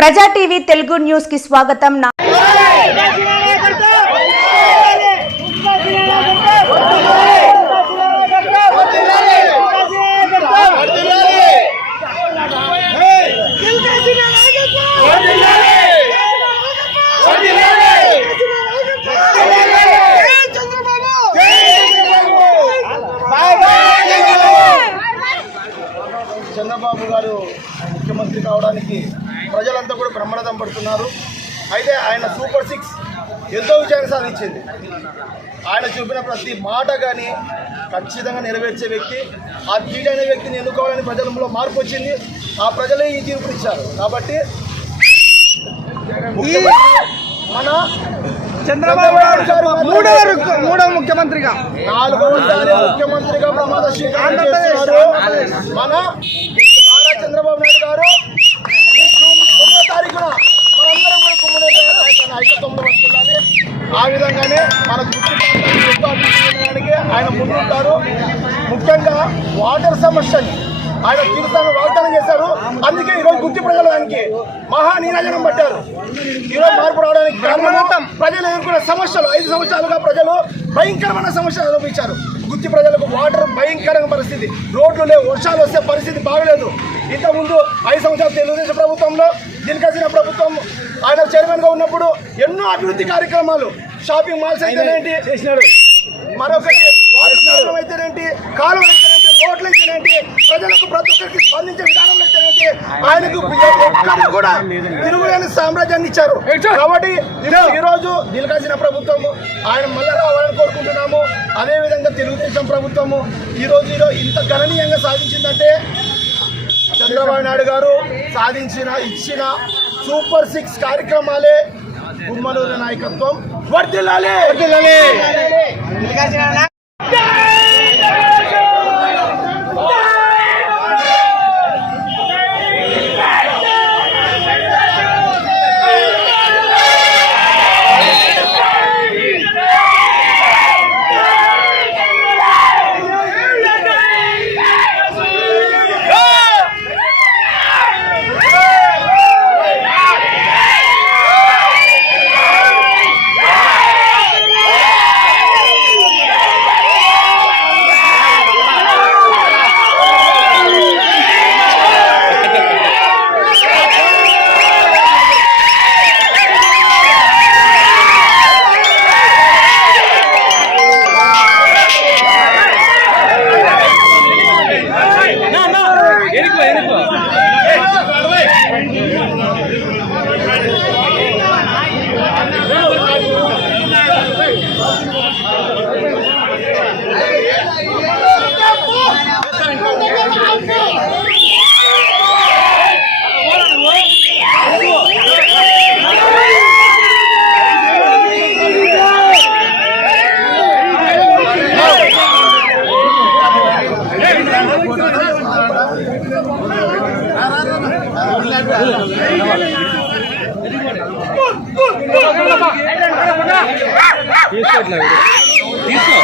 ప్రజా TV Telugu news కి స్వాగతం. చంద్రబాబు గారు ముఖ్యమంత్రి కావడానికి ప్రజలంతా కూడా బ్రహ్మరథం పడుతున్నారు. అయితే ఆయన సూపర్ 6 ఎంతో విజయాన్ని సాధించింది. ఆయన చూపిన ప్రతి మాట కానీ ఖచ్చితంగా నెరవేర్చే వ్యక్తి. ఆ తీడైన వ్యక్తిని ఎన్నుకోవాలని ప్రజలలో మార్పు వచ్చింది. ఆ ప్రజలే ఈ తీర్పుని ఇచ్చారు. కాబట్టి మన చంద్రబాబు గారు మూడవ ముఖ్యమంత్రిగా 4వసారి ముఖ్యమంత్రిగా ప్రమాణ స్వీకారం చేస్తున్నారు. మన నారా చంద్రబాబు నాయుడు గారు 9వ తారీఖున మనందరం కూడా కుమ్మడి ఐక్యతంలో వస్తుందని ఆ విధంగానే మన గుర్తించడానికి ఆయన ముందుంటారు. ముఖ్యంగా వాటర్ సమస్యని ఆయన తీరుస్తాను వాగ్దానం చేశారు. అందుకే ఈరోజు గుర్తి ప్రజలు ఆయనకి మహా నీరాజనం పట్టారు. ఈరోజు మార్పు రావడానికి కారణం ప్రజలు ఎదుర్కొన్న సమస్యలు. 5 సంవత్సరాలుగా ప్రజలు భయంకరమైన సమస్యలు అనుభవించారు. గుర్తి ప్రజలకు వాటర్ భయంకరమైన పరిస్థితి, రోడ్లు లేవు, వర్షాలు వస్తే పరిస్థితి బాగలేదు. ఇంతకుముందు 5 సంవత్సరాలు తెలుగుదేశం ప్రభుత్వంలో దినకసిన ప్రభుత్వం ఆయన చైర్మన్గా ఉన్నప్పుడు ఎన్నో అభివృద్ధి కార్యక్రమాలు, షాపింగ్ మాల్స్ అయితేనేంటి చేసినాడు, మరొకటి వాటర్ అయితేనేంటి, కాలువలు అయితేనేంటి, రోడ్లు అయితేనేంటి, ప్రజలకు ప్రతి ఒక్కరికి స్పందించే విధానంలో అయితేనేంటి ఆయనకు ఒక్కరు కూడా తిరుగులేని సామ్రాజ్యాన్ని ఇచ్చారు. కాబట్టి ఈరోజు దినకసిన ప్రభుత్వం ఆయన మళ్ళీ రావాలని కోరుకుంటున్నాము. అదేవిధంగా తెలుగుదేశం ప్రభుత్వము ఈరోజు ఇంత గణనీయంగా సాధించిందంటే చంద్రబాబు నాయుడు గారు ఇచ్చిన సూపర్ 6 కార్యక్రమాలే. గుమ్మనూరు నాయకత్వం వర్ధిల్లాలి. తీసుకో